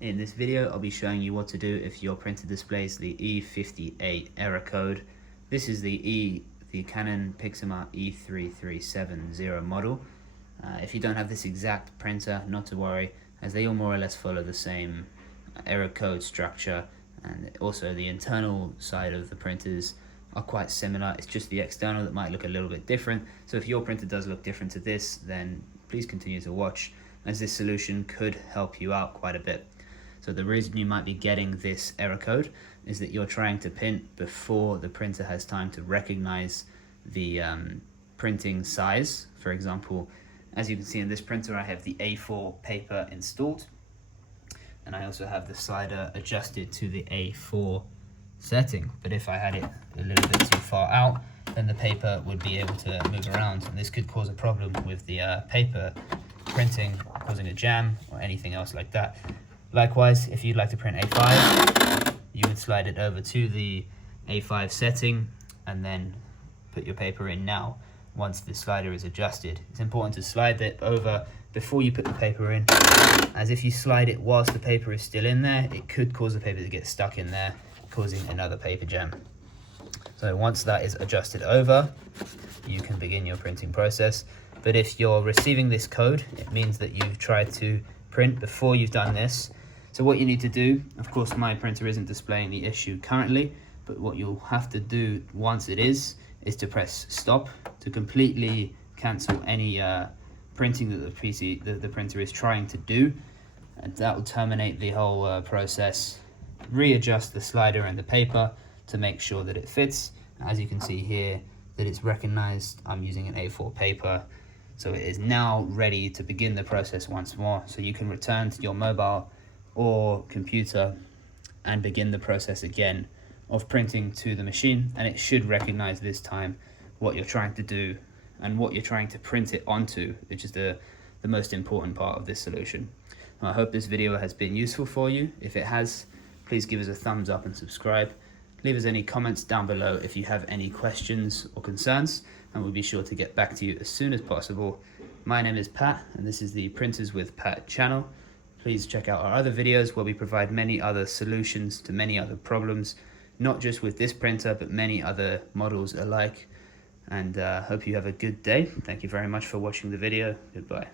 In this video, I'll be showing you what to do if your printer displays the E58 error code. This is the Canon Pixma E3340 model. If you don't have this exact printer, not to worry, as they all more or less follow the same error code structure, and also the internal side of the printers are quite similar. It's just the external that might look a little bit different. So if your printer does look different to this, then please continue to watch, as this solution could help you out quite a bit. So the reason you might be getting this error code is that you're trying to print before the printer has time to recognize the printing size. For example, as you can see in this printer, I have the A4 paper installed, and I also have the slider adjusted to the A4 setting. But if I had it a little bit too far out, then the paper would be able to move around, and this could cause a problem with the paper printing, causing a jam or anything else like that. Likewise, if you'd like to print A5, you would slide it over to the A5 setting and then put your paper in now. Once the slider is adjusted, it's important to slide it over before you put the paper in, as if you slide it whilst the paper is still in there, it could cause the paper to get stuck in there, causing another paper jam. So once that is adjusted over, you can begin your printing process. But if you're receiving this code, it means that you've tried to print before you've done this. So what you need to do, of course my printer isn't displaying the issue currently, but what you'll have to do once it is to press stop to completely cancel any printing that the printer is trying to do, and that will terminate the whole process. Readjust the slider and the paper to make sure that it fits. As you can see here, that it's recognized I'm using an A4 paper, so it is now ready to begin the process once more. So you can return to your mobile or computer and begin the process again of printing to the machine, and it should recognize this time what you're trying to do and what you're trying to print it onto, which is the most important part of this solution. I hope this video has been useful for you. If it has, please give us a thumbs up and subscribe. Leave us any comments down below if you have any questions or concerns, and we'll be sure to get back to you as soon as possible. My name is Pat, and this is the Printers with Pat channel. Please check out our other videos where we provide many other solutions to many other problems, not just with this printer, but many other models alike. And hope you have a good day. Thank you very much for watching the video. Goodbye.